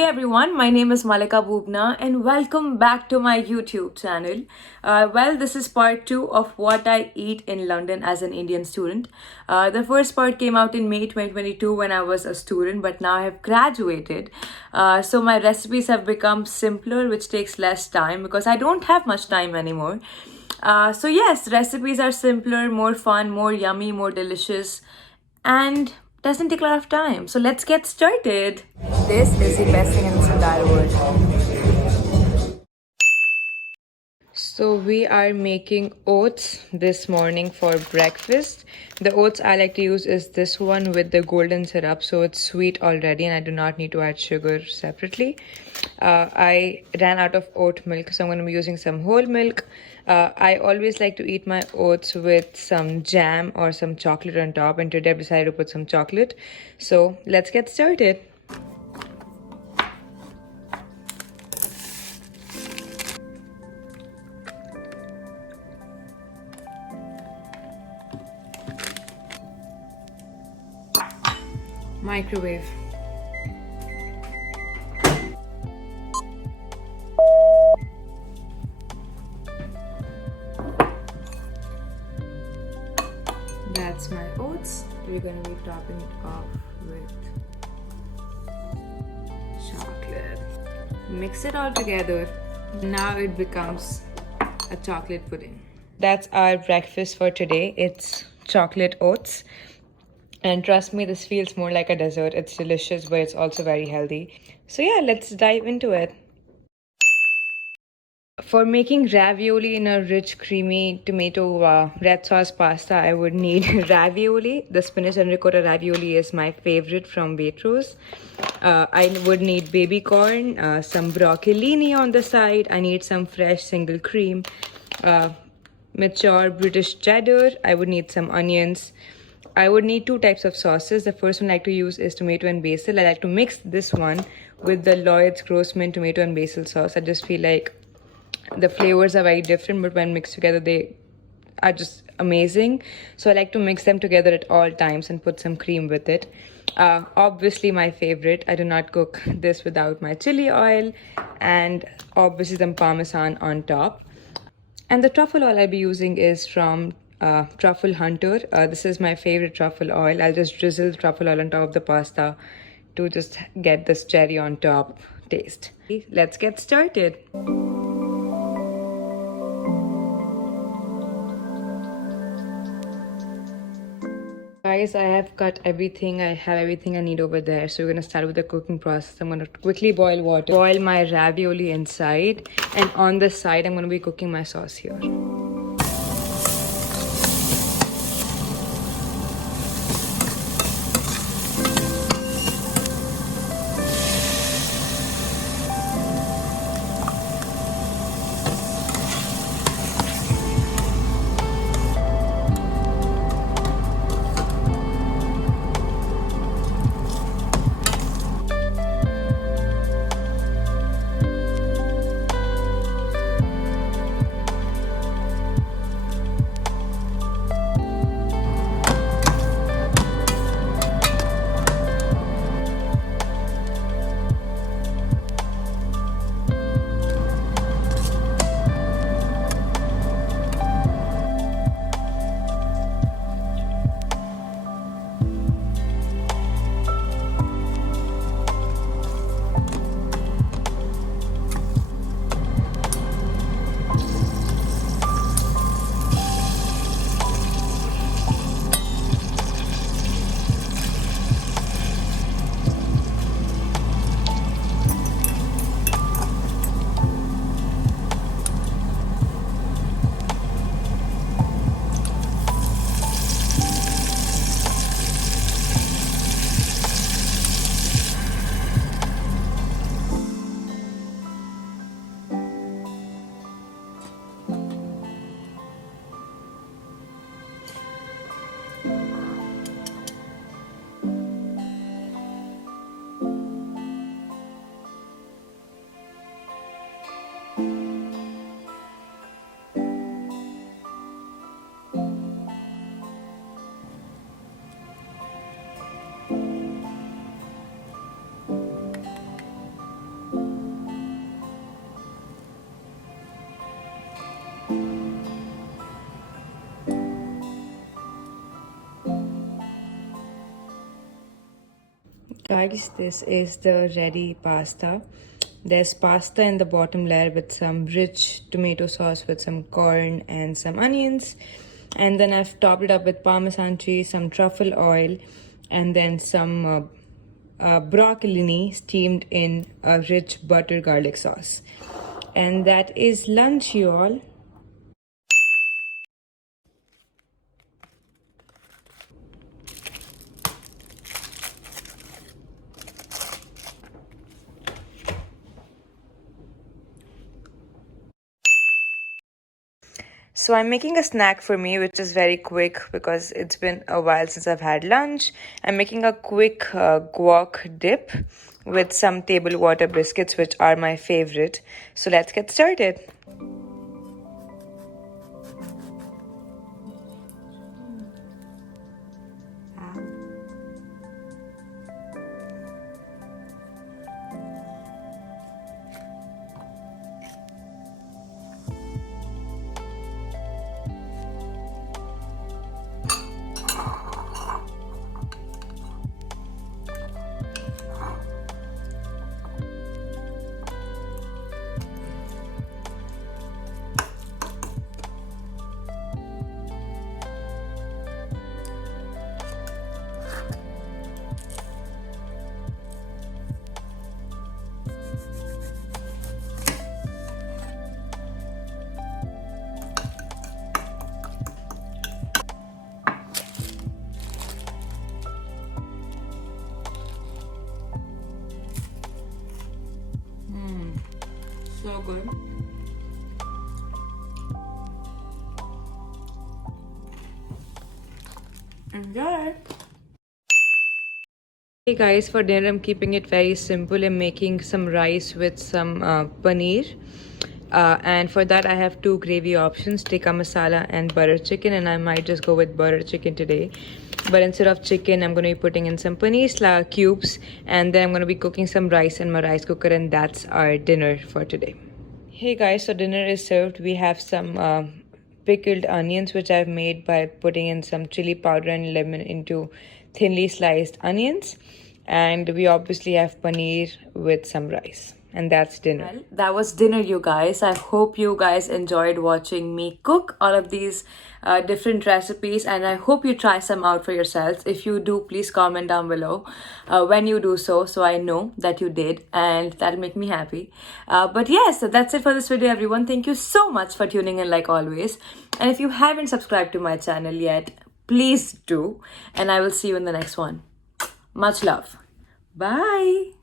Hey everyone, my name is Mallika Boobna and welcome back to my YouTube channel. This is part 2 of what I eat in London as an Indian student. The first part came out in May 2022 when I was a student, but now I have graduated. So my recipes have become simpler, which takes less time because I don't have much time anymore. So yes, recipes are simpler, more fun, more yummy, more delicious, and doesn't take a lot of time. So let's get started. This is the best thing in this entire world. So we are making oats this morning for breakfast. The oats I like to use is this one with the golden syrup, so it's sweet already and I do not need to add sugar separately. I ran out of oat milk, so I'm going to be using some whole milk. I always like to eat my oats with some jam or some chocolate on top, and today I've decided to put some chocolate. So let's get started. Microwave. That's my oats. We're going to be topping it off with chocolate. Mix it all together. Now it becomes a chocolate pudding. That's our breakfast for today. It's chocolate oats. And trust me, this feels more like a dessert. It's delicious, but it's also very healthy. So yeah, let's dive into it. For making ravioli in a rich, creamy tomato red sauce pasta, I would need ravioli. The spinach and ricotta ravioli is my favorite from Waitrose. I would need baby corn, some broccolini on the side. I need some fresh single cream, mature British cheddar. I would need some onions. I would need 2 types of sauces. The first one I like to use is tomato and basil. I like to mix this one with the Lloyd's Grossman tomato and basil sauce. I just feel like the flavors are very different, but when mixed together, they are just amazing. So I like to mix them together at all times and put some cream with it. Obviously, my favorite, I do not cook this without my chili oil, and obviously some parmesan on top. And the truffle oil I'll be using is from Truffle Hunter. This is my favorite truffle oil. I'll just drizzle the truffle oil on top of the pasta to just get this cherry on top taste. Let's get started. Guys, I have cut everything. I have everything I need over there. So we're going to start with the cooking process. I'm going to quickly boil water. Boil my ravioli inside. And on the side, I'm going to be cooking my sauce here. Guys, this is the ready pasta. There's pasta in the bottom layer with some rich tomato sauce with some corn and some onions. And then I've topped it up with Parmesan cheese, some truffle oil, and then some broccolini steamed in a rich butter garlic sauce. And that is lunch, you all. So I'm making a snack for me, which is very quick because it's been a while since I've had lunch. I'm making a quick guac dip with some table water biscuits, which are my favorite. So let's get started. So good. Enjoy. Hey guys, for dinner I'm keeping it very simple. I'm making some rice with some paneer. And for that I have two gravy options, tikka masala and butter chicken, and I might just go with butter chicken today. But instead of chicken, I'm going to be putting in some paneer cubes, and then I'm going to be cooking some rice in my rice cooker, and that's our dinner for today. Hey guys, so dinner is served. We have some pickled onions, which I've made by putting in some chili powder and lemon into thinly sliced onions. And we obviously have paneer with some rice. And that's dinner. Well, that was dinner, you guys. I hope you guys enjoyed watching me cook all of these different recipes, and I hope you try some out for yourselves. If you do, please comment down below when you do so I know that you did, and that'll make me happy. But yes, so that's it for this video, everyone. Thank you so much for tuning in like always. And if you haven't subscribed to my channel yet, please do. And I will see you in the next one. Much love. Bye.